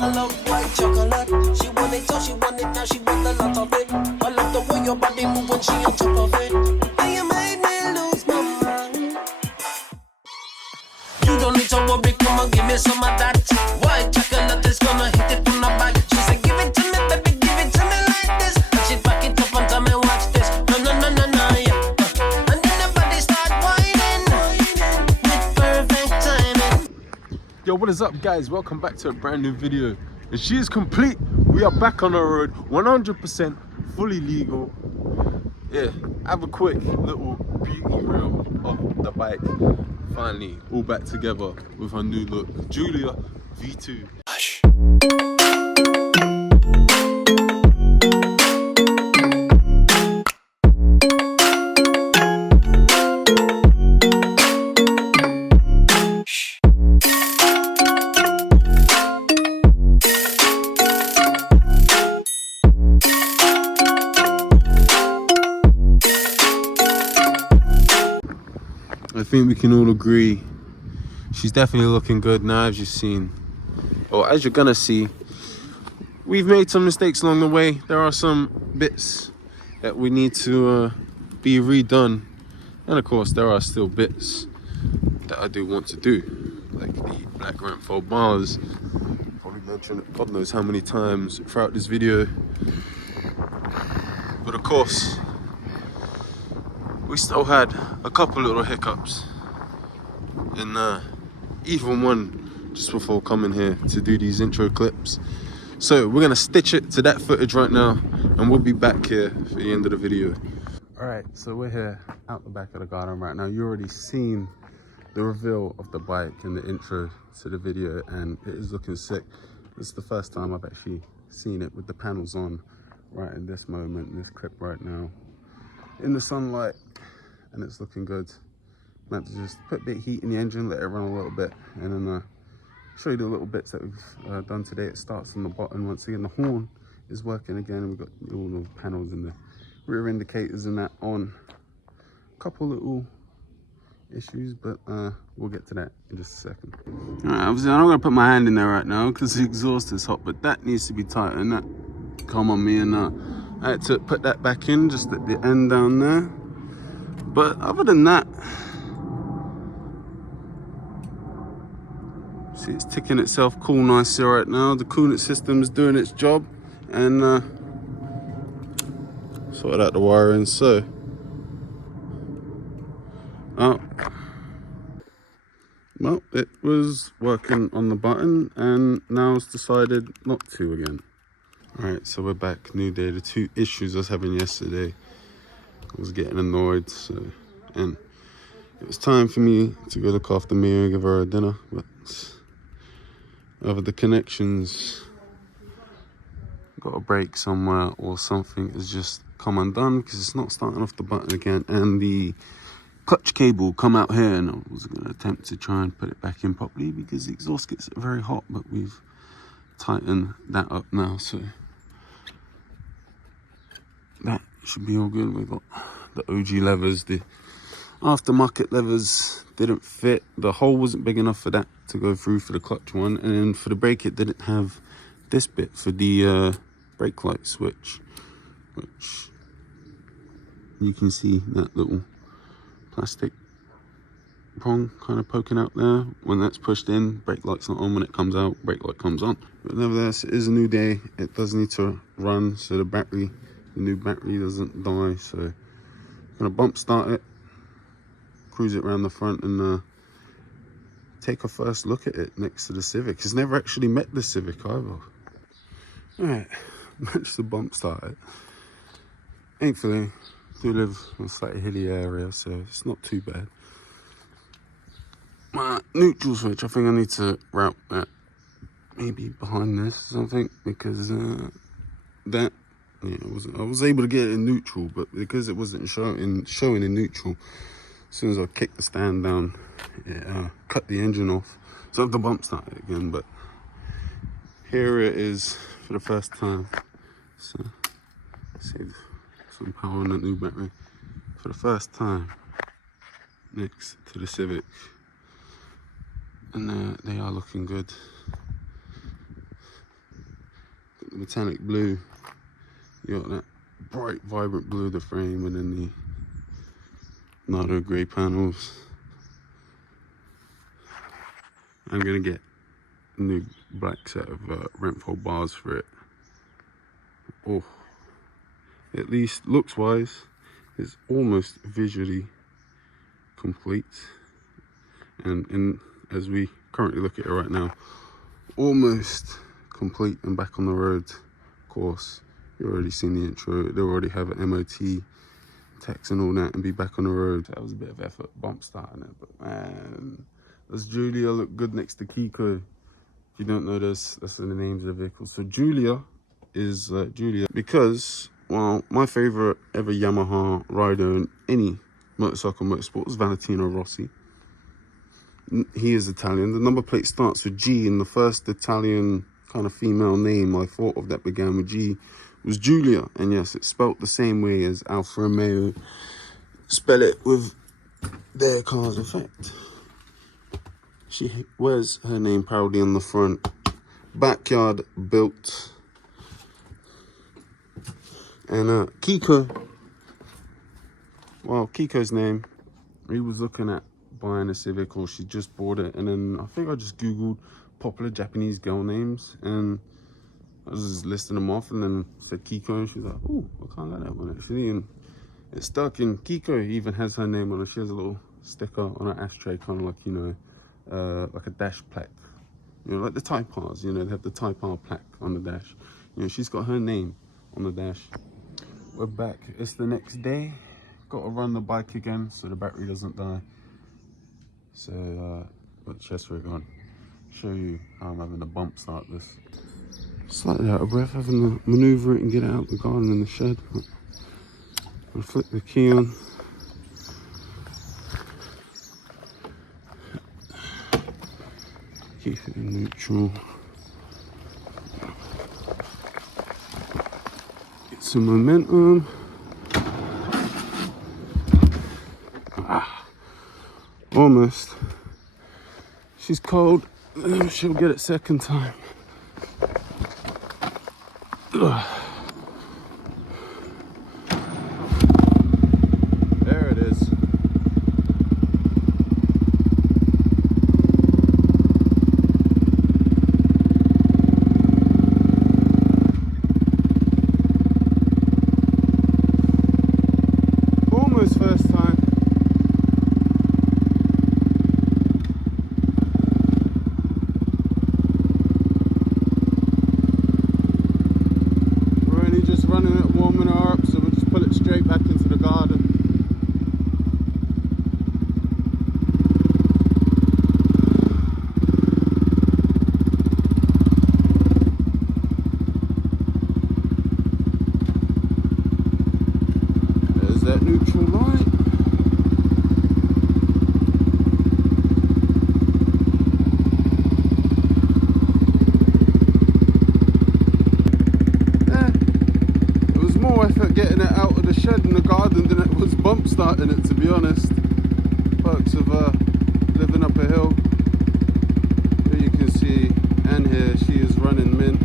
I love white chocolate. She want it all, she want it now, she want a lot of it. I love the way your body move when she on top of it. And you made me lose my mind. You don't need to worry, come on, give me some of that. White chocolate is gonna hit it from the back. She said, give it to me, baby, give it to me like this. And she back it up and tell me, watch this. No, no, no, no, no, yeah. And then the body start whining with perfect timing. Yo, what is up, guys? Welcome back to a brand new video. And she is complete. We are back on the road, 100% fully legal. Yeah, have a quick little beauty reel of the bike. Finally, all back together with her new look, Julia V2. Hush. I think we can all agree she's definitely looking good now, as you've seen, or as you're gonna see. We've made some mistakes along the way. There are some bits that we need to be redone, and of course there are still bits that I do want to do, like the black ramp fold bars. Probably mentioned it God knows how many times throughout this video, but of course we still had a couple little hiccups, and even one just before coming here to do these intro clips. So we're gonna stitch it to that footage right now, and we'll be back here for the end of the video. All right, so we're here out the back of the garden right now. You already seen the reveal of the bike in the intro to the video, and it is looking sick. This is the first time I've actually seen it with the panels on right in this moment, in this clip right now, in the sunlight, and it's looking good. I'm about to just put a bit of heat in the engine, let it run a little bit, and then show you the little bits that we've done today. It starts on the bottom. Once again, the horn is working again, and we've got all the panels and the rear indicators and that on. A couple little issues, but we'll get to that in just a second. All right, obviously I'm not gonna put my hand in there right now because the exhaust is hot, but that needs to be tightened. That come on me, and I had to put that back in just at the end down there. But other than that, see, it's ticking itself cool nicely right now. The coolant system is doing its job, and sorted out the wiring. So well, it was working on the button, and now it's decided not to again. All right, so we're back, new day. The two issues I was having yesterday, I was getting annoyed, so, and it was time for me to go look after Mia and give her a dinner, but either the connections got a break somewhere or something has just come undone because it's not starting off the button again, and the clutch cable come out here, and I was going to attempt to try and put it back in properly because the exhaust gets very hot, but we've tightened that up now, so that should be all good. We've got the OG levers, the aftermarket levers didn't fit. The hole wasn't big enough for that to go through for the clutch one, and then for the brake it didn't have this bit for the brake light switch, which you can see that little plastic prong kind of poking out there. When that's pushed in, brake light's not on. When it comes out, brake light comes on. But nevertheless, it is a new day. It does need to run, so the new battery doesn't die. So I'm gonna bump start it, cruise it around the front, and take a first look at it next to the Civic. It's never actually met the Civic either. All right, managed to bump start it. Thankfully, I do live in a slightly hilly area, so it's not too bad. My neutral switch, I think I need to route that maybe behind this or something, because that, yeah, I was able to get it in neutral, but because it wasn't showing in neutral, as soon as I kicked the stand down, it cut the engine off. So I have to bump start it again, but here it is for the first time. So save some power on that new battery for the first time next to the Civic, and they are looking good. metallic blue. You got that bright, vibrant blue of the frame, and then the Nardo grey panels. I'm gonna get a new black set of Renfo bars for it. Oh, at least looks wise, it's almost visually complete. And as we currently look at it right now, almost complete and back on the road. Of course, you already seen the intro. They already have an MOT tax and all that, and be back on the road. That was a bit of effort, bump starting it, but man, does Julia look good next to Kiko? If you don't know this, that's the names of the vehicles. So Julia is Julia because, well, my favorite ever Yamaha rider in any motorcycle motorsport was Valentino Rossi. He is Italian. The number plate starts with G, and the first Italian kind of female name I thought of that began with G was Julia. And yes, it's spelt the same way as Alfa Romeo spell it with their cars. In fact, she wears her name proudly on the front. Backyard built. And Kiko, well, Kiko's name, he was looking at buying a Civic, or she just bought it, and then I think I just googled popular Japanese girl names, and I was just listing them off, and then said Kiko, and she was like, oh, I can't like that one actually, and it stuck. And Kiko even has her name on it. She has a little sticker on her ashtray, kind of like, you know, like a dash plaque, you know, like the Type R's, you know, they have the Type R plaque on the dash. You know, she's got her name on the dash. We're back, it's the next day. Got to run the bike again so the battery doesn't die. So, got the chest rig on. Show you how I'm having a bump start this. Slightly out of breath, having to maneuver it and get it out the garden in the shed. I'll flick the key on. Keep it in neutral. Get some momentum. Almost. She's cold. She'll get it second time. Ugh. There it is. Almost first time. Running it, warming her up, so we'll just pull it straight back into the garden. There's that neutral light. Effort getting it out of the shed in the garden than it was bump starting it, to be honest. Perks of living up a hill. Here you can see, and here she is running mint.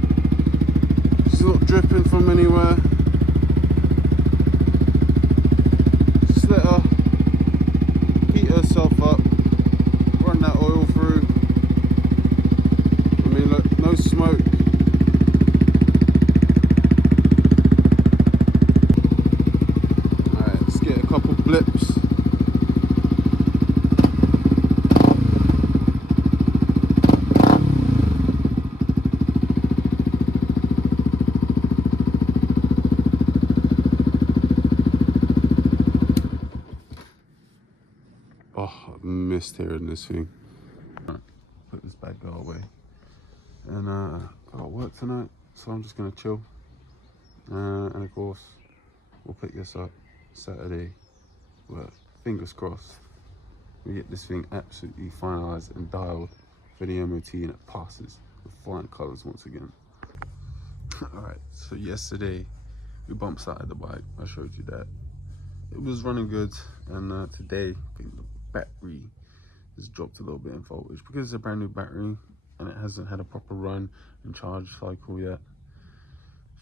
She's not dripping from anywhere. Just let her heat herself up, run that oil through. I mean, look, no smoke. Blips. Oh, I missed hearing this thing. Right, put this bad girl away. And got work tonight, so I'm just gonna chill. And of course, we'll pick this up Saturday. But fingers crossed, we get this thing absolutely finalised and dialed for the MOT, and it passes with flying colours once again. Alright, so yesterday we bump started the bike. I showed you that. It was running good, and today I think the battery has dropped a little bit in voltage because it's a brand new battery and it hasn't had a proper run and charge cycle yet.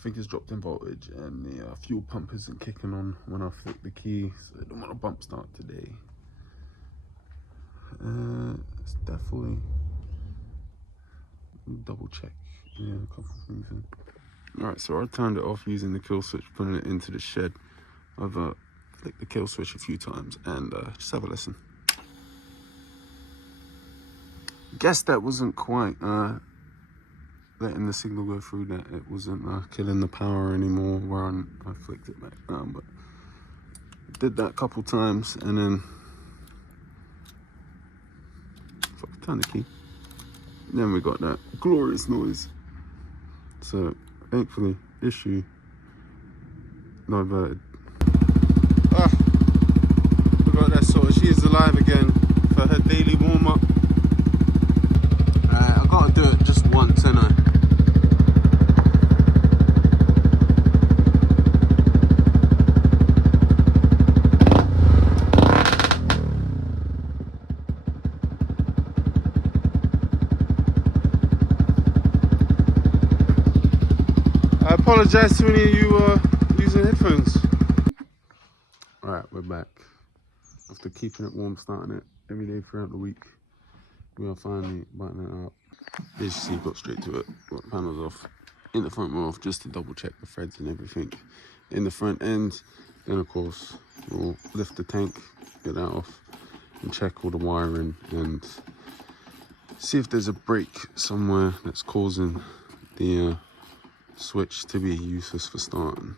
think it's dropped in voltage, and the fuel pump isn't kicking on when I flick the key, so I don't want to bump start today. It's definitely double check, yeah, a couple of things in. Alright, so I turned it off using the kill switch, putting it into the shed. I've flicked the kill switch a few times, and just have a listen. Guess that wasn't quite letting the signal go through, that it wasn't killing the power anymore where I flicked it back down, but did that a couple times, and then turn the key, then we got that glorious noise. So thankfully issue diverted. We got that sorted. She is alive again for her daily warm-up. I gotta do it just once, innit? I apologize to any of you using headphones. Alright, we're back. After keeping it warm, starting it every day throughout the week, we are finally buttoning it up. As you see, got straight to it. Got the panels off, in the front wheel off, just to double check the threads and everything in the front end. Then of course, we'll lift the tank, get that off, and check all the wiring and see if there's a break somewhere that's causing the switch to be useless for starting.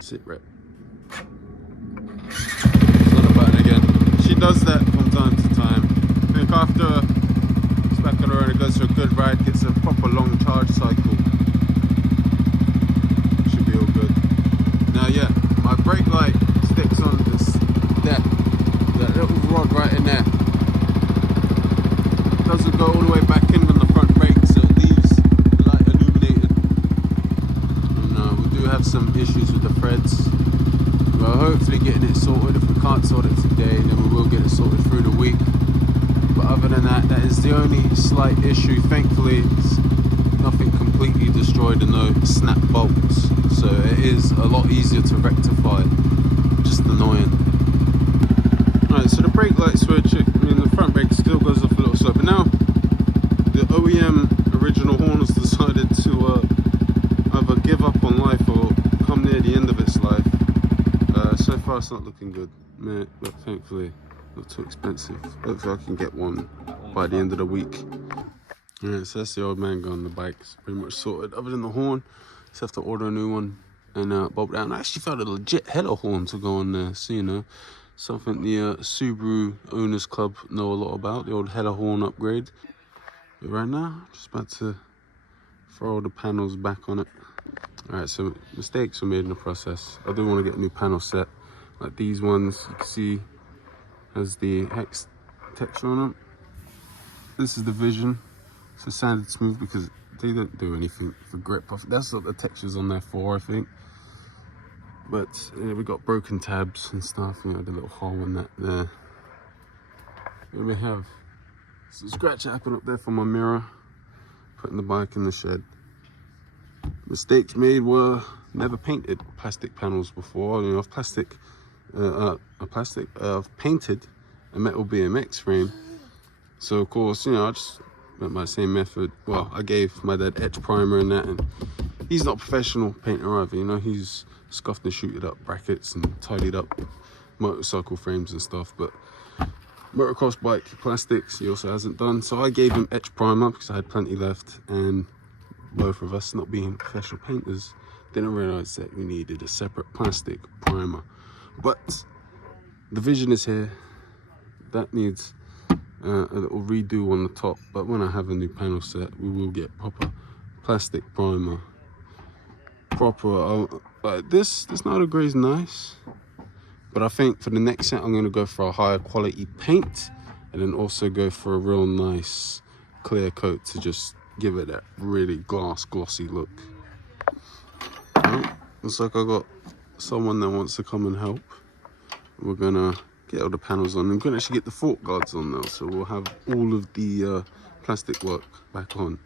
Sit rep. It's on the button again. She does that from time to time. I think after it's back on her own, it goes for a good ride, gets a proper long charge cycle. Should be all good. Now yeah, my brake light sticks on that little rod right in there. Doesn't go all the way back in on the front brake, so it leaves the light illuminated. And we do have some issues with the threads. We're hopefully getting it sorted. If we can't sort it today, then we will get it sorted through the week. But other than that, that is the only slight issue. Thankfully, it's nothing completely destroyed and no snap bolts, so it is a lot easier to rectify. Just annoying. Alright, so the brake light switch, the front brake still goes off a little slow, but now the OEM original horn has decided to either give up on life or come near the end of its life. So far it's not looking good, but thankfully not too expensive. Hopefully I can get one by the end of the week. Alright, so that's the old man gun. The bike's pretty much sorted. Other than the horn, just have to order a new one and bolt down. I actually found a legit Hella horn to go on there, so something the Subaru Owners Club know a lot about, the old Hella horn upgrade. But right now, just about to throw the panels back on it. Alright, so mistakes were made in the process. I do want to get a new panel set, like these ones. You can see has the hex texture on them. This is the Vision. It's a sanded smooth because they don't do anything for grip. That's what the texture's on there for, I think. But we got broken tabs and stuff, the little hole in that there. And we have some scratch happen up there for my mirror, putting the bike in the shed. Mistakes made were never painted plastic panels before. I've painted a metal BMX frame. So of course, I just went by the same method. Well, I gave my dad etch primer and that, and he's not a professional painter either, you know. He's scuffed and shooted up brackets and tidied up motorcycle frames and stuff, but motocross bike plastics he also hasn't done. So I gave him etch primer because I had plenty left, and both of us, not being professional painters, didn't realize that we needed a separate plastic primer. But the vision is here. That needs a little redo on the top, but when I have a new panel set, we will get proper plastic primer. This Nitro Grey is nice, but I think for the next set I'm going to go for a higher quality paint, and then also go for a real nice clear coat to just give it that really glossy look. Well, looks like I got someone that wants to come and help. We're gonna get all the panels on. I'm gonna actually get the fork guards on now, so we'll have all of the plastic work back on.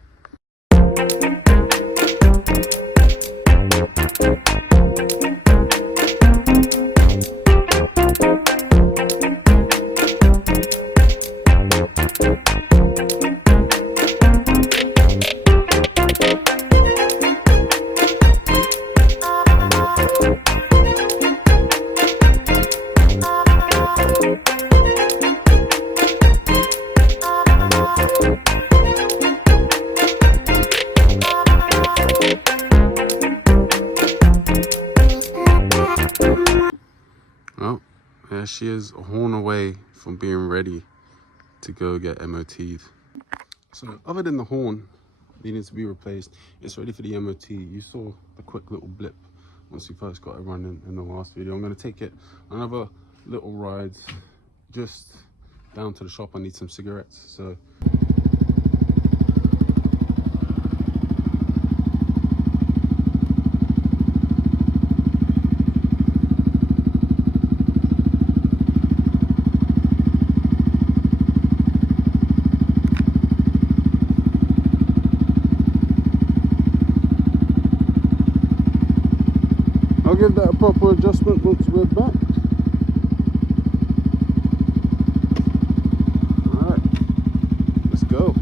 Well, there she is, a horn away from being ready to go get MOT'd. So other than the horn needing to be replaced, it's ready for the MOT. You saw the quick little blip once we first got it running in the last video. I'm going to take it another little ride just down to the shop. I need some cigarettes, so I'll give that a proper adjustment once we're back. Alright, let's go.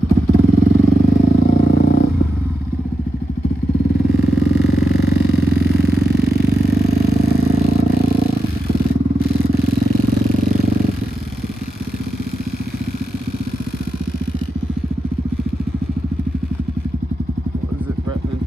What is it rattling?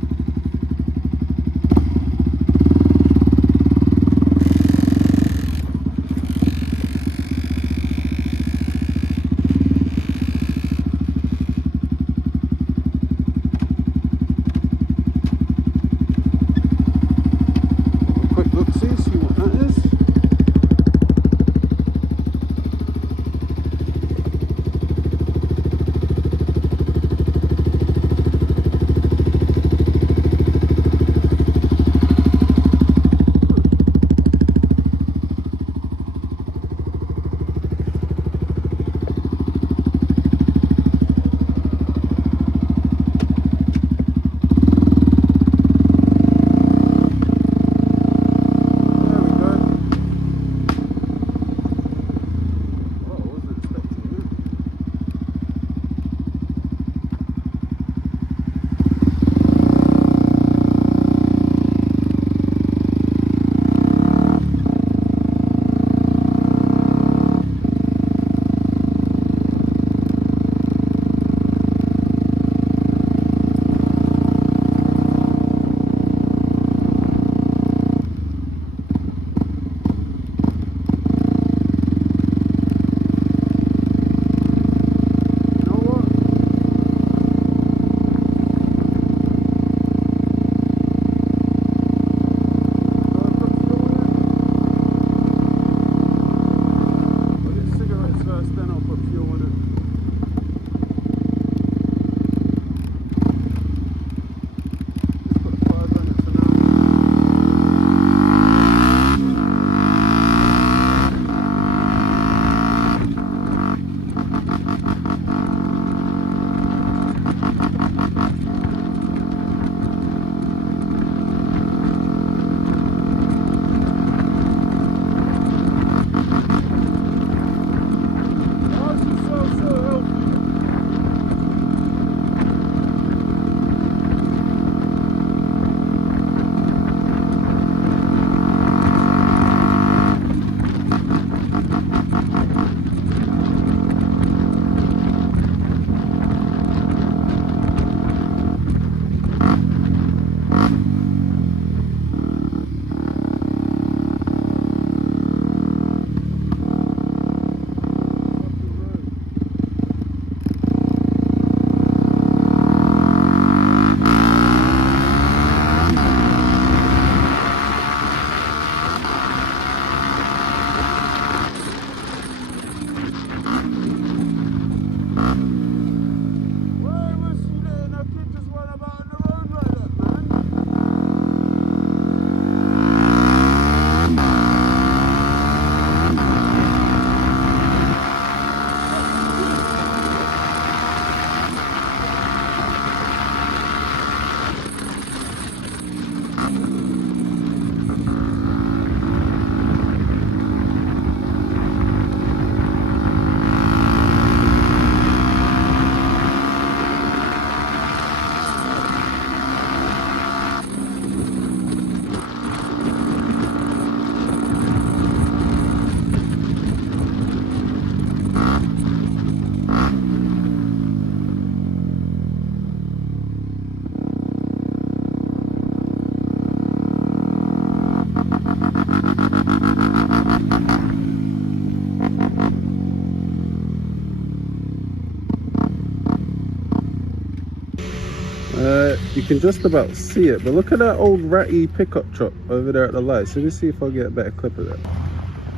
You can just about see it, but look at that old ratty pickup truck over there at the light. So let's see if I get a better clip of that.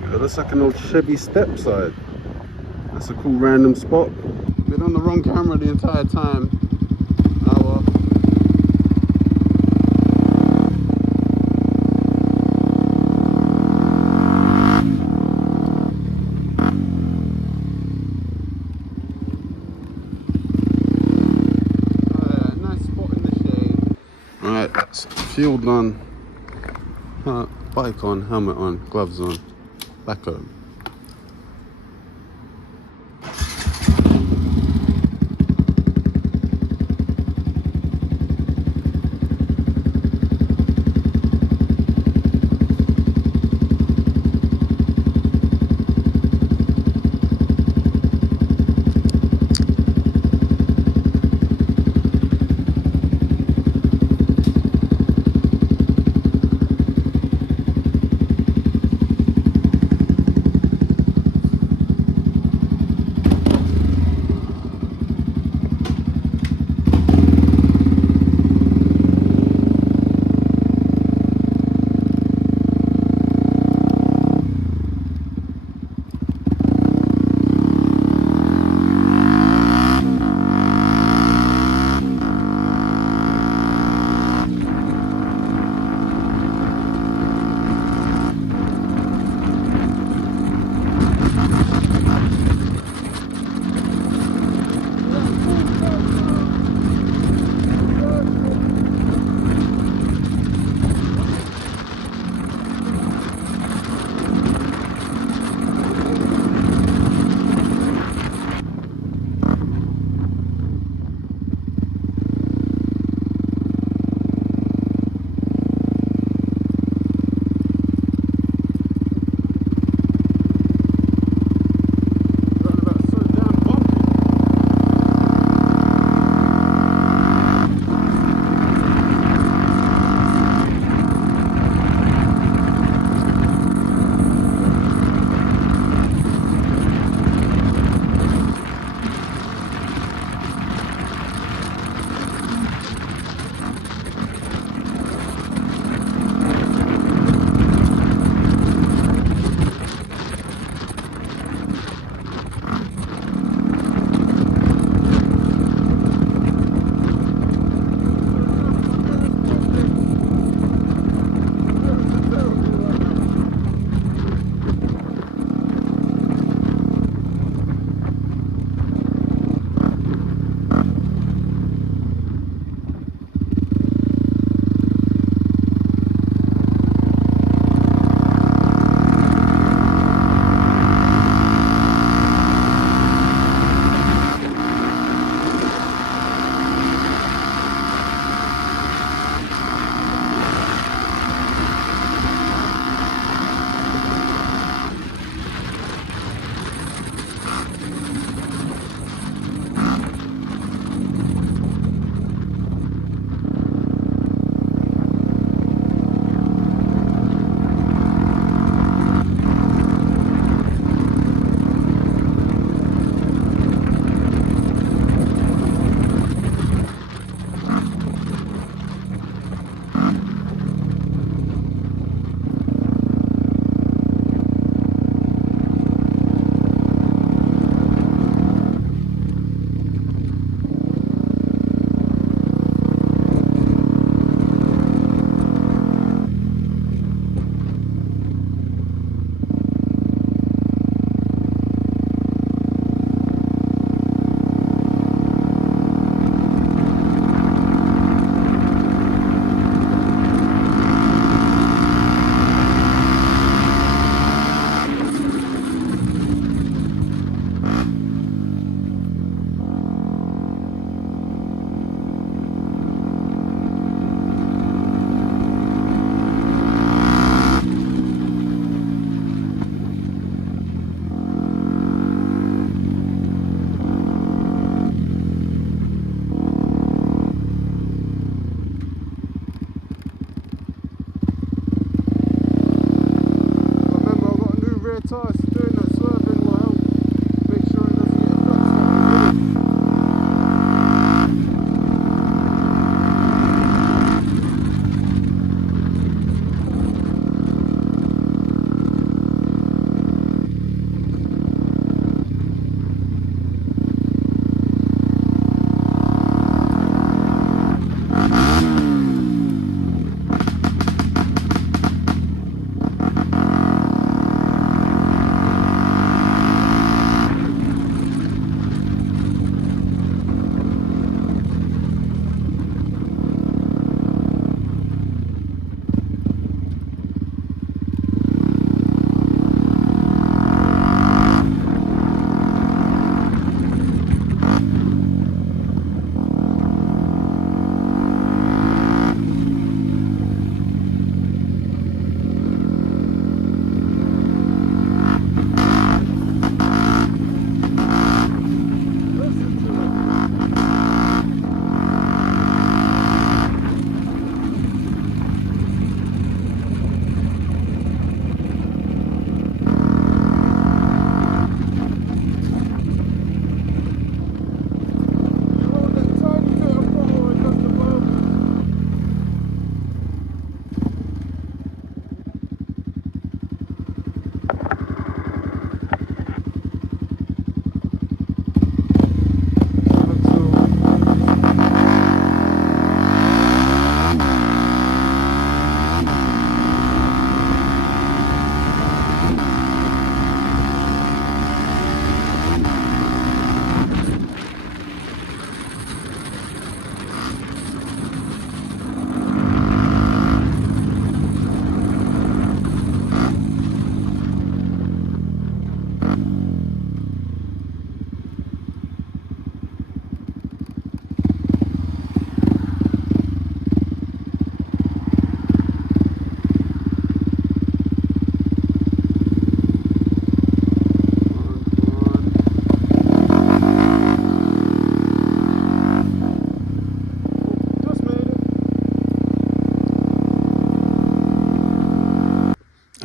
Yeah, it looks like an old Chevy step side. That's a cool random spot. Been on the wrong camera the entire time. Oh well. Alright, fuel done, bike on, helmet on, gloves on, back home.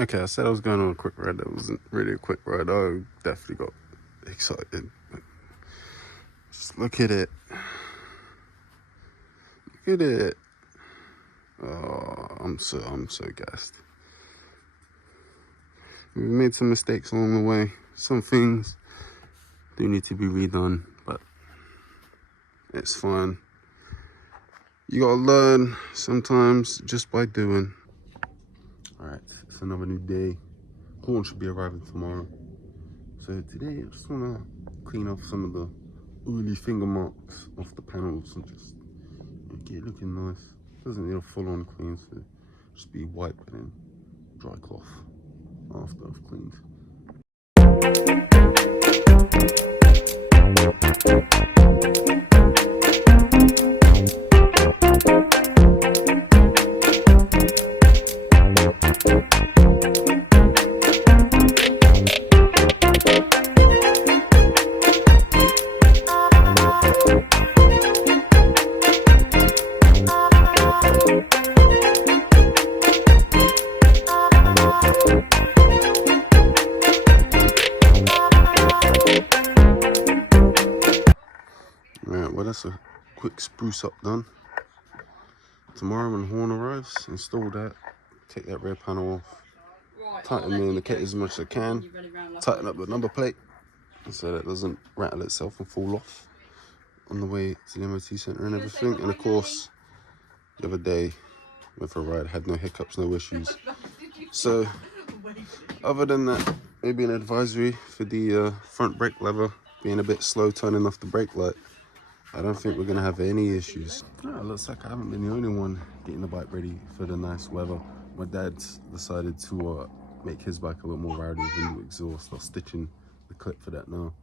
Okay, I said I was going on a quick ride. That wasn't really a quick ride. I definitely got excited. Just look at it. Look at it. Oh, I'm so gassed. We've made some mistakes along the way. Some things do need to be redone, but it's fine. You gotta learn sometimes just by doing. Alright, it's another new day. Horn should be arriving tomorrow. So today I just wanna clean off some of the oily finger marks off the panels and just get it looking nice. Doesn't need a full-on clean, so just be wiped and then dry cloth after I've cleaned. Alright, well that's a quick spruce up done. Tomorrow when the horn arrives, install that, take that rear panel off, tighten the indicator as much as I can, tighten up the number plate so that it doesn't rattle itself and fall off on the way to the MOT centre and everything. And of course, the other day with a ride, had no hiccups, no issues. So other than that, maybe an advisory for the front brake lever being a bit slow turning off the brake light. I don't think we're going to have any issues. Oh, it looks like I haven't been the only one getting the bike ready for the nice weather. My dad's decided to make his bike a little more rowdy with a new exhaust. I'm stitching the clip for that now.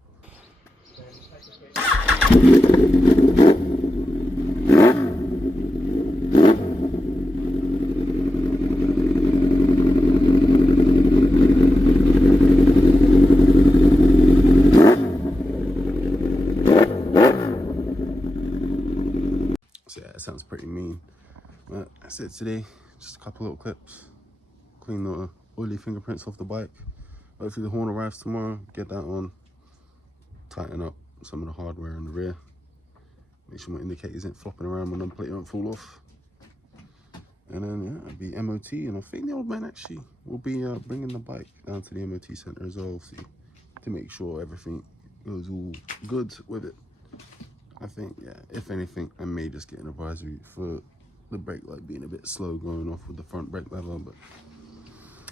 So yeah, it sounds pretty mean. But that's it today. Just a couple little clips. Clean the oily fingerprints off the bike. Hopefully the horn arrives tomorrow. Get that on. Tighten up some of the hardware in the rear. Make sure my indicators ain't flopping around, my number plate won't fall off. And then yeah, it'll be MOT, and I think the old man actually will be bringing the bike down to the MOT center as well, see, to make sure everything goes all good with it. I think, yeah, if anything, I may just get an advisory for the brake light being a bit slow going off with the front brake lever, but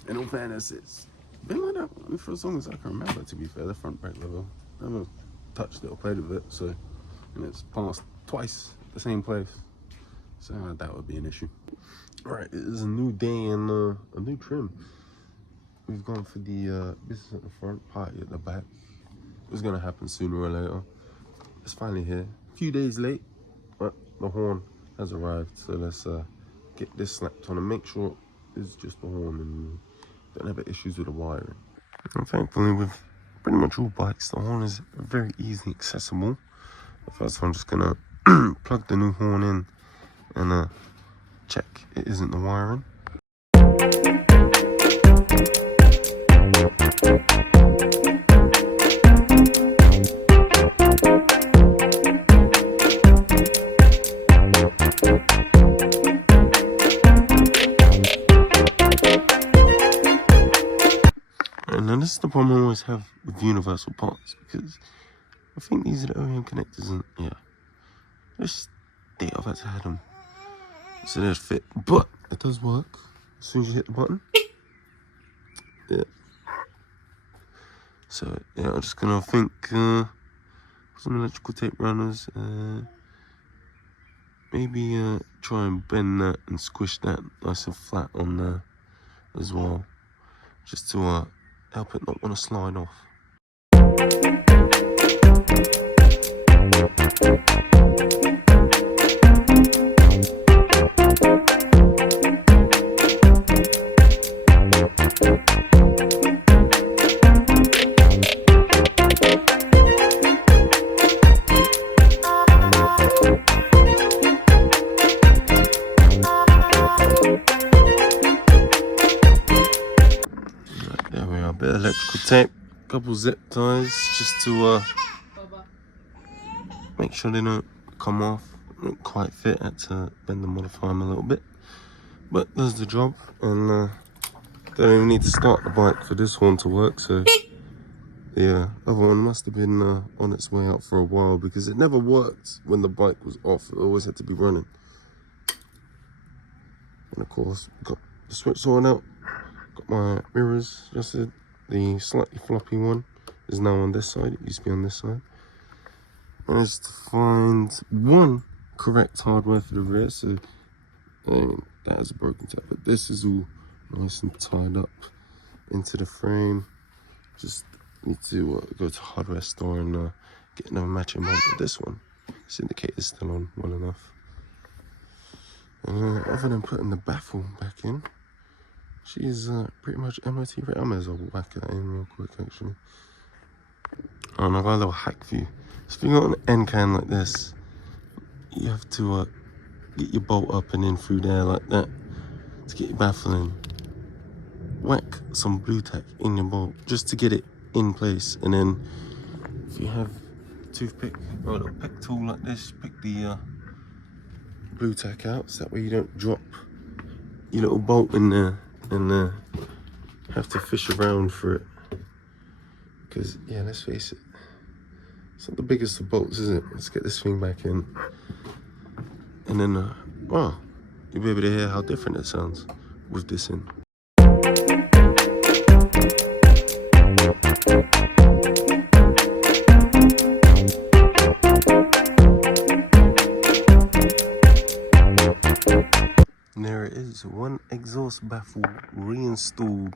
in all fairness, it's been like that for as long as I can remember, to be fair, the front brake lever. Never touched it or played with it, so, and it's passed twice at the same place, so that would be an issue. All right, it is a new day and a new trim. We've gone for the business at the front, party at the back. It was gonna happen sooner or later. It's finally here. A few days late, but the horn has arrived. So let's get this slapped on and make sure it's just the horn and don't have issues with the wiring. And thankfully, with pretty much all bikes, the horn is very easily accessible. First, I'm just gonna plug the new horn in and check it isn't the wiring. And then this is the problem I always have with universal parts, because I think these are the OEM connectors, and yeah, this day I've had to have them so they fit, but it does work as soon as you hit the button. Yeah. So yeah, I'm just gonna think some electrical tape runners, maybe try and bend that and squish that nice and flat on there as well, just to help it not want to slide off. electrical tape, couple zip ties just to make sure they don't come off. Don't quite fit, had to bend and modify them a little bit, but does the job. And don't even need to start the bike for this one to work, so the other one must have been on its way up for a while, because it never worked when the bike was off. It always had to be running. And of course, got the switch sorted out, got my mirrors adjusted. The slightly floppy one is now on this side, it used to be on this side. Managed to find one correct hardware for the rear, so that is a broken tab, but this is all nice and tied up into the frame. Just need to go to hardware store and get another matching mount with this one. This indicator's still on well enough. Other than putting the baffle back in, she's pretty much MOT ready. I may as well whack that in real quick actually. And I've got a little hack for you. So if you got an end can like this, you have to get your bolt up and in through there like that to get your baffle in. Whack some blue tack in your bolt just to get it in place, and then if you have a toothpick or a little pick tool like this, pick the blue tack out, so that way you don't drop your little bolt in there and have to fish around for it. Because yeah, let's face it, it's not the biggest of bolts, is it? Let's get this thing back in, and then wow, you'll be able to hear how different it sounds with this in. And there it is, one exhaust baffle reinstalled,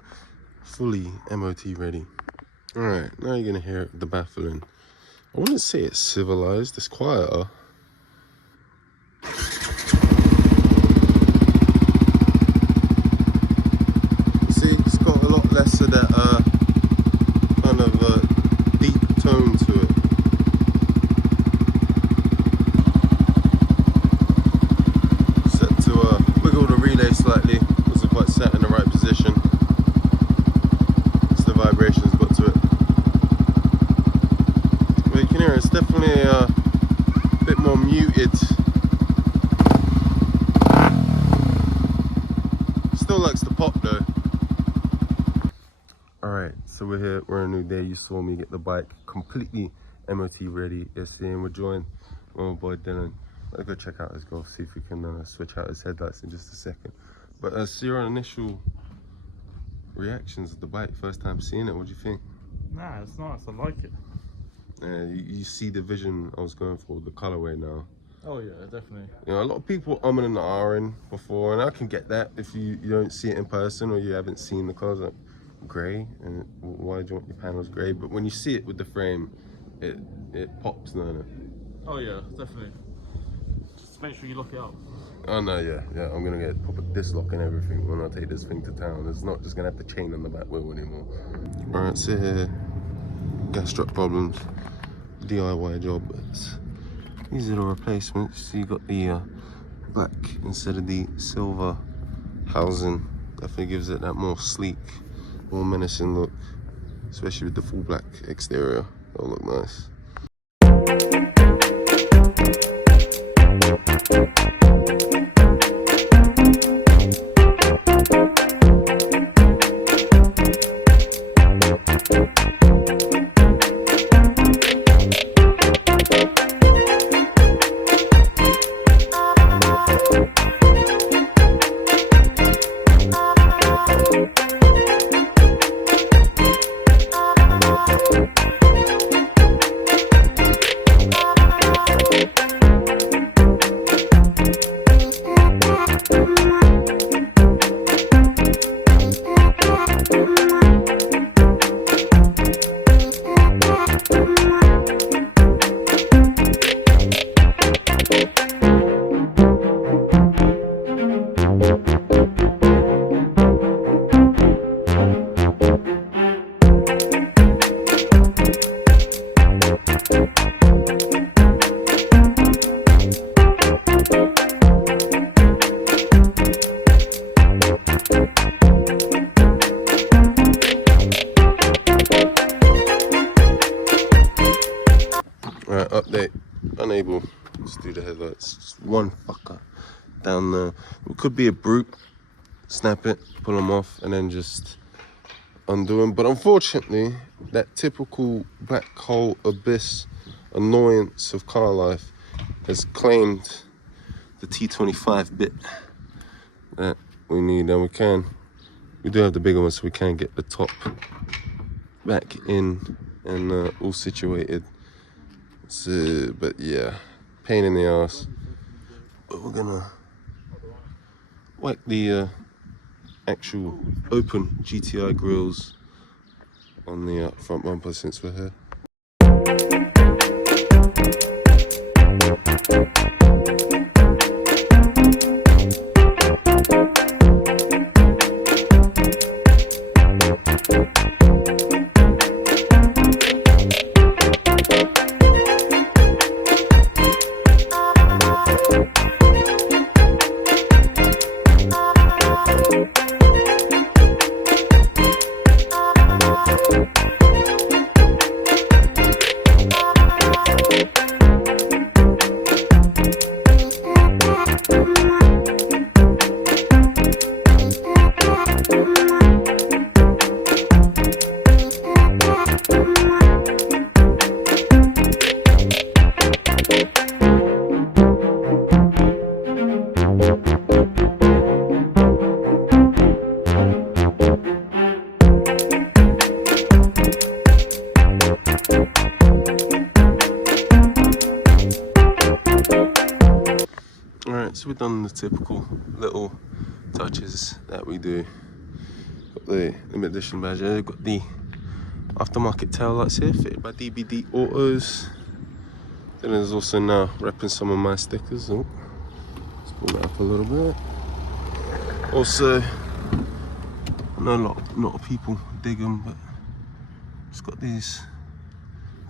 fully MOT ready. Alright, now you're gonna hear the baffling. I wouldn't say it's civilized, it's quieter. See, it's got a lot less of that kind of deep tone to it. Set to wiggle the relay slightly, because it's quite set in the right position. It's the vibrations got to it. But you can hear it's definitely a bit more muted. Still likes to pop though. Alright, so we're here, we're a new day. You saw me get the bike completely MOT ready yesterday, and we're joined by my boy Dylan. I'll go check out his golf, see if we can switch out his headlights in just a second. But see your initial reactions of the bike, first time seeing it, what do you think? Nah, it's nice, I like it. You see the vision I was going for, the colorway now. Oh yeah, definitely. You know, a lot of people umming and ahhing before, and I can get that if you don't see it in person or you haven't seen the colours. Like grey, and why do you want your panels grey? But when you see it with the frame, it pops, doesn't it? Oh yeah, definitely. Just make sure you lock it up. Oh no, yeah, I'm gonna get proper disc lock and everything when I take this thing to town. It's not just gonna have the chain on the back wheel anymore. Alright, so here, gas strut problems, DIY job. These are the replacements. So you got the black instead of the silver housing. Definitely gives it that more sleek, more menacing look, especially with the full black exterior. That'll look nice. just do the headlights. Just one fucker down there. It could be a brute. Snap it, pull them off, and then just undo them. But unfortunately, that typical black hole abyss annoyance of car life has claimed the T25 bit that we need, and we do have the bigger one, so we can get the top back in and all situated. So, but yeah, pain in the ass. But we're gonna whack the actual open GTI grills on the front bumper since we're here. So we've done the typical little touches that we do. Got the limited edition badge here, got the aftermarket tail lights here, fitted by DBD Autos. Then there's also now repping some of my stickers. Oh, let's pull that up a little bit. Also, I know a lot of people dig them, but just got these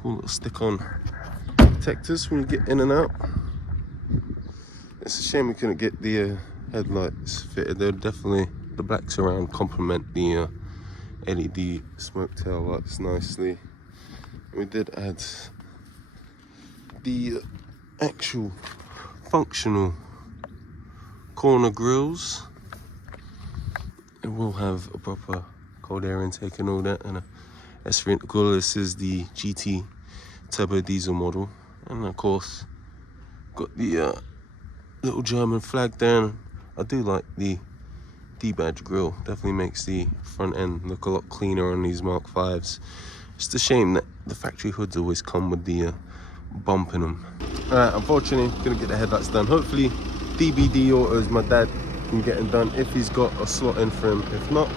cool little stick-on protectors when you get in and out. It's a shame we couldn't get the headlights fitted. They're definitely, the blacks around complement the LED smoke tail lights nicely. We did add the actual functional corner grills. It will have a proper cold air intake and all that, and a S3 intercooler. This is the GT turbo diesel model, and of course got the little German flag there. I do like the D-badge grille, definitely makes the front end look a lot cleaner on these Mark 5s. It's a shame that the factory hoods always come with the bump in them. Alright, unfortunately gonna get the headlights done. Hopefully DBD Autos, my dad, can get them done if he's got a slot in for him. If not,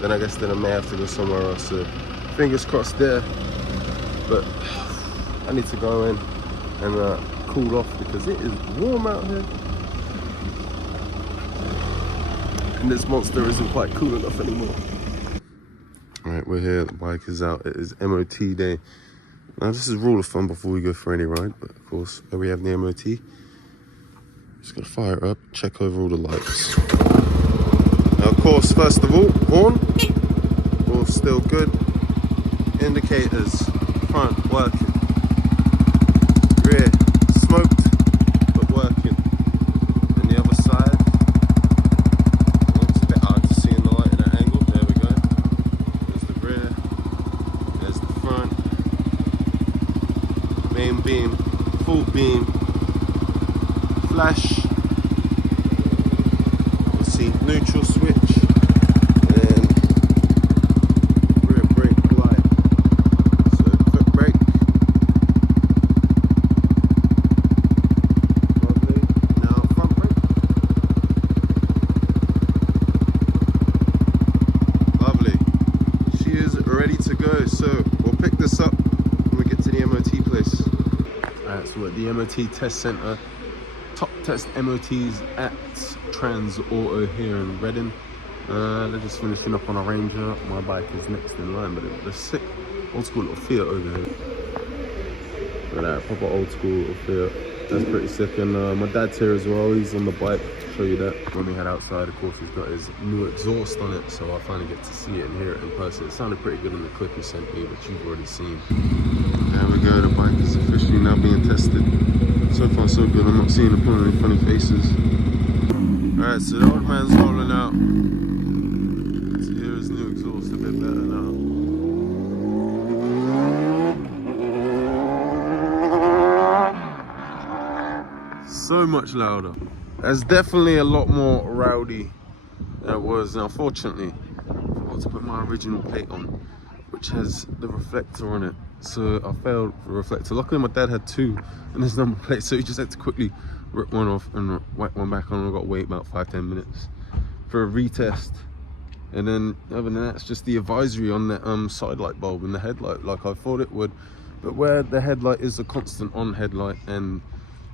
then I guess I may have to go somewhere else. So fingers crossed there. But I need to go in and cool off because it is warm out here, and this monster isn't quite cool enough anymore. All right, we're here, the bike is out, it is MOT day. Now this is rule of thumb before we go for any ride, but of course where we have the MOT, just gotta fire it up, check over all the lights. Now of course, first of all, horn, all still good. Indicators, front working, rear smoked but working, and the other side, well, it's a bit hard to see in the light at that angle. There we go, there's the rear, there's the front, main beam, full beam, flash, you'll see neutral switch, and rear brake light, so foot brake. So we'll pick this up when we get to the MOT place. Alright, so we're at the MOT test centre. Top test MOTs at Trans Auto here in Reading. They're just finishing up on a Ranger. My bike is next in line, but it's a sick old school little Fiat over here. Look at that, proper old school little Fiat. That's pretty sick. And my dad's here as well, he's on the bike. Show you that. When we head outside, of course, he's got his new exhaust on it, so I finally get to see it and hear it in person. It sounded pretty good in the clip he sent me, which you've already seen. There we go, the bike is officially now being tested. So far so good, I'm not seeing the point of any funny faces. Alright, so the old man's rolling out. So here his new exhaust a bit better now. So much louder. That's definitely a lot more rowdy than it was. And unfortunately, I forgot to put my original plate on, which has the reflector on it. So I failed the reflector. Luckily my dad had two and there's number plate, so he just had to quickly rip one off and whack one back on. I got to wait about 5-10 minutes for a retest. And then other than that, it's just the advisory on the side light bulb in the headlight, like I thought it would. But where the headlight is a constant on headlight and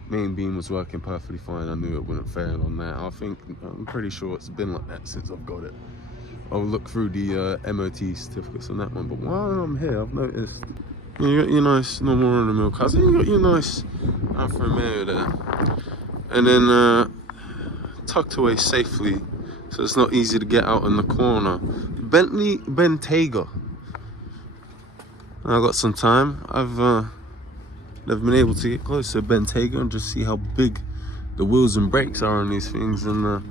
main beam was working perfectly fine, I knew it wouldn't fail on that. I'm pretty sure it's been like that since I've got it. I'll look through the MOT certificates on that one. But while I'm here, I've noticed you got your nice normal run-of-the-mill cars, and you got your nice Alfa Romeo there, and then tucked away safely, so it's not easy to get out in the corner. Bentley Bentayga. I've got some time. I've never been able to get close to Bentayga and just see how big the wheels and brakes are on these things, and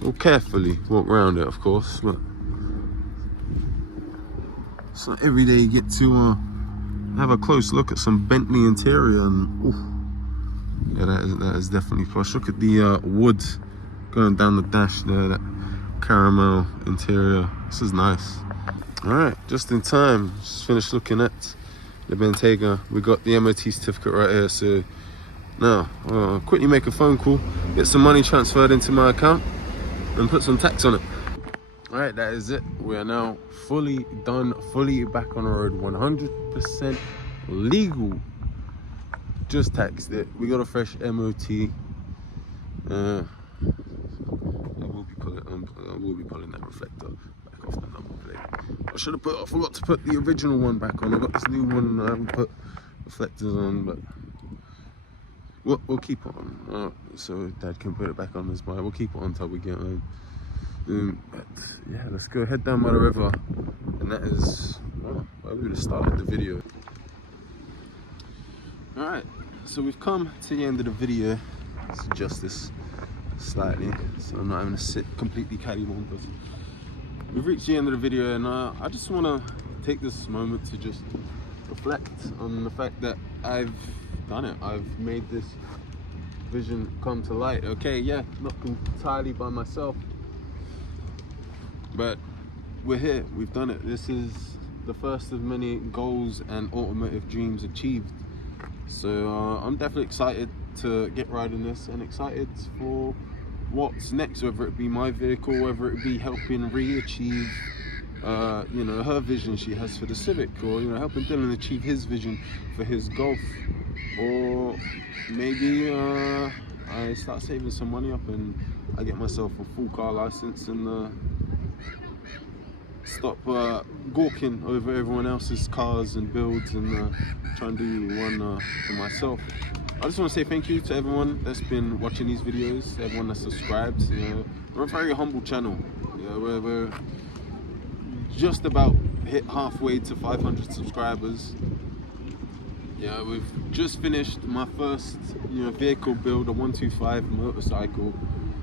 we'll carefully walk around it, of course. But so every day you get to have a close look at some Bentley interior, and oof, yeah, that is definitely plush. Look at the wood going down the dash there, that caramel interior. This is nice. All right, just in time. Just finished looking at the Bentayga. We got the MOT certificate right here, so now quickly make a phone call, get some money transferred into my account, and put some tax on it. All right, that is it. We are now fully done, fully back on the road, 100% legal. Just taxed it. We got a fresh MOT. I will be pulling that reflector back off the number plate. I forgot to put the original one back on. I got this new one. I haven't put reflectors on, but we'll keep it on. So Dad can put it back on his bike. We'll keep it on until we get home. But yeah, let's go head down by the river, and that is where we would have started the video. All right, so we've come to the end of the video. Let's adjust this slightly so I'm not having to sit completely cattywampus. We've reached the end of the video, and I just want to take this moment to just reflect on the fact that I've done it. I've made this vision come to light. Okay, yeah, not entirely by myself, but we're here, we've done it. This is the first of many goals and automotive dreams achieved. So I'm definitely excited to get riding this, and excited for what's next, whether it be my vehicle, whether it be helping re-achieve her vision she has for the Civic, or helping Dylan achieve his vision for his Golf, or maybe I start saving some money up and I get myself a full car license and stop gawking over everyone else's cars and builds and try and do one for myself. I just want to say thank you to everyone that's been watching these videos, everyone that's subscribed. We're a very humble channel. We're just about hit halfway to 500 subscribers. Yeah, we've just finished my first vehicle build, a 125 motorcycle.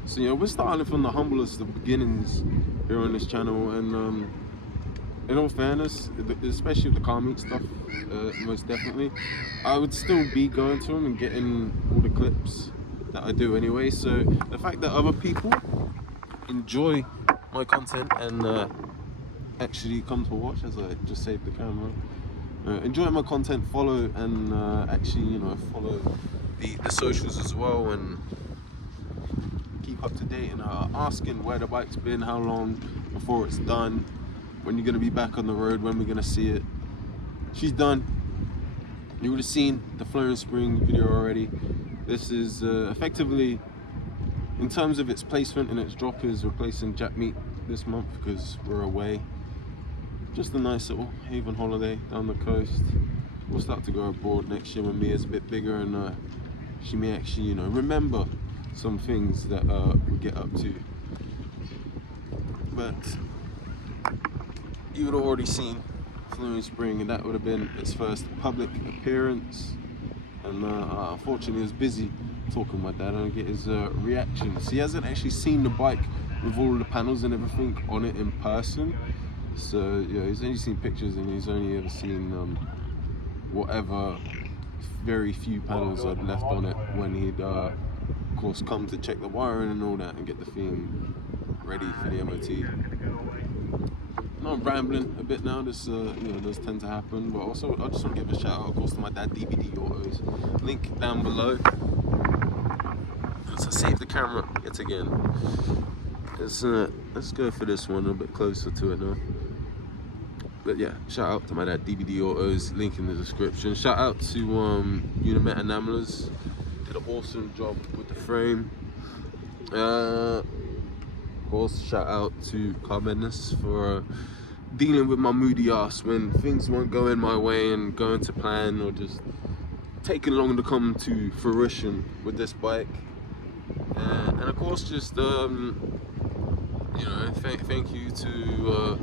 So we're starting from the humblest of beginnings here on this channel, and in all fairness, especially with the car meet stuff, most definitely, I would still be going to them and getting all the clips that I do anyway. So the fact that other people enjoy my content and actually come to watch, as I just saved the camera, enjoy my content, follow, and actually follow the socials as well, and keep up to date, and asking where the bike's been, how long before it's done, when you're going to be back on the road, when we're going to see it. She's done. You would have seen the Flowing Spring video already. This is effectively, in terms of its placement and its drop, is replacing Jack Meat this month because we're away. Just a nice little haven holiday down the coast. We'll start to go abroad next year when Mia's a bit bigger, and she may actually remember some things that we get up to. But you would have already seen Flowing Spring, and that would have been its first public appearance. and unfortunately he was busy talking with my dad. I don't get his reactions. He hasn't actually seen the bike with all the panels and everything on it in person, so yeah, he's only seen pictures and he's only ever seen whatever very few panels I'd left on it when he'd of course come to check the wiring and all that and get the thing ready for the MOT. I'm rambling a bit now. This does tend to happen, but also I just want to give a shout out, of course, to my dad, DBD Autos. Link down below. So save the camera yet again. Let's go for this one a bit closer to it now. But yeah, shout out to my dad, DBD Autos. Link in the description. Shout out to Unimet Enamelers. Did an awesome job with the frame. Of course, shout out to Medness for dealing with my moody ass when things weren't going my way and going to plan, or just taking long to come to fruition with this bike. And of course, just thank you to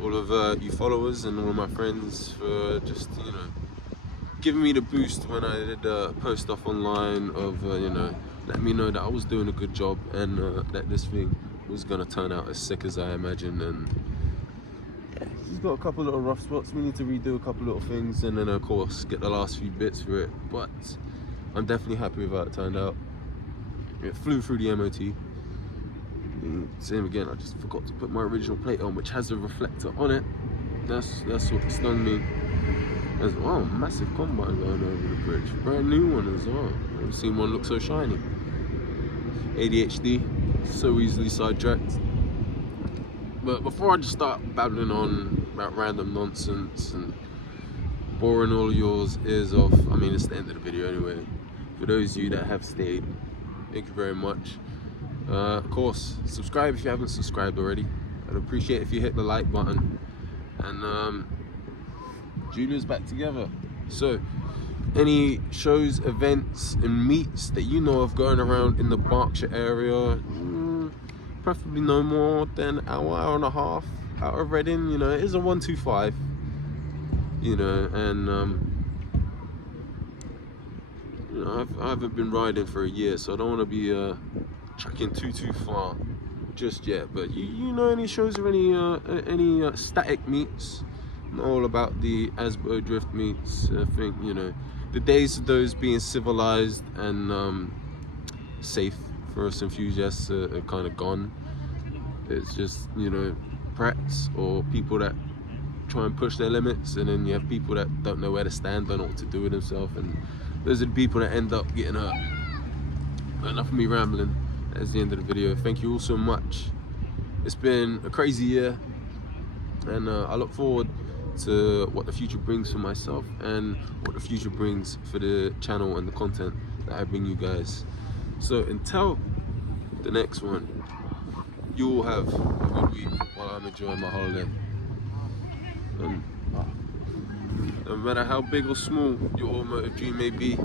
all of you followers and all of my friends for just giving me the boost when I did post stuff online of letting me know that I was doing a good job and that this thing was gonna turn out as sick as I imagined. And yeah, he's got a couple little rough spots. We need to redo a couple little things, and then of course get the last few bits for it. But I'm definitely happy with how it turned out. It flew through the MOT. Same again, I just forgot to put my original plate on, which has a reflector on it. That's what stung me. There's massive combine going over the bridge. Brand new one as well. I've never seen one look so shiny. ADHD, so easily sidetracked. But before I just start babbling on about random nonsense and boring all of yours ears off, I mean, it's the end of the video anyway. For those of you that have stayed, thank you very much. Of course, subscribe if you haven't subscribed already. I'd appreciate if you hit the like button. And Julia's back together. So any shows, events and meets that you know of going around in the Berkshire area, preferably no more than an hour and a half out of Reading. It is a 125, and I haven't been riding for a year, so I don't want to be tracking too far just yet. But you know any shows or any static meets? All about the Asbo drift meets. I think the days of those being civilized and safe for us enthusiasts are kind of gone. It's just prats or people that try and push their limits, and then you have people that don't know where to stand, don't know what to do with themselves, and those are the people that end up getting hurt. But enough of me rambling. That's the end of the video. Thank you all so much. It's been a crazy year, and I look forward to what the future brings for myself and what the future brings for the channel and the content that I bring you guys. So until the next one, you all have a good week while I'm enjoying my holiday. And no matter how big or small your automotive dream may be,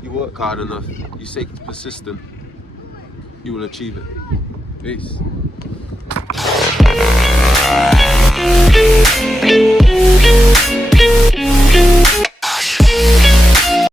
you work hard enough, you stay persistent, you will achieve it. Peace.